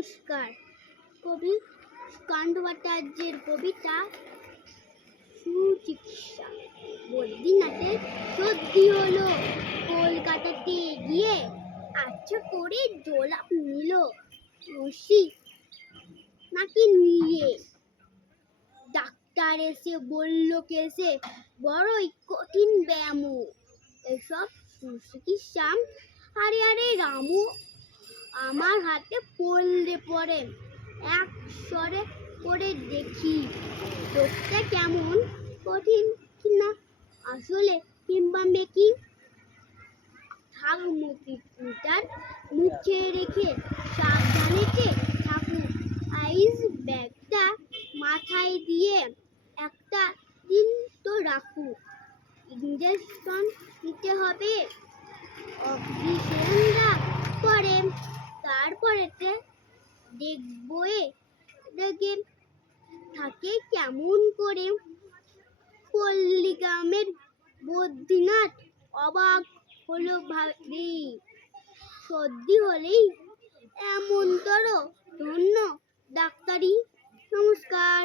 নমস্কার। কবি সুকান্ত ভট্টাচার্যের কবিতা সুচিকিৎসা। বদ্রীনাথের সর্দি হলো, কলকাতাতে গিয়ে আচ্ছা করে জোলাপ নিল, রসিক নাকি নিয়ে। ডাক্তার এসে বলল কেসে বড়ই কঠিন ব্যায়াম, এসব সুচিকিৎসা আরে আরে রামু আমার হাতে পড়লে পরে এক স্বরে করে দেখি লোকটা কেমন কঠিন কিনা, আসলে কিংবা মেকি। থাক মুখটার মুখে রেখে সাবধানে থাকুক, আইস ব্যাগটা মাথায় দিয়ে একটা দিন তো রাখুক। ইঞ্জেকশন নিতে হবে অফিসেরা পরে, তারপরেতে দেখবয়ে দেখে থাকে কেমন করে। পল্লীগ্রামের বদ্রীনাথ অবাক হলো ভাবে, সর্দি হলেই এমনতর ধন্য ডাক্তারি। নমস্কার।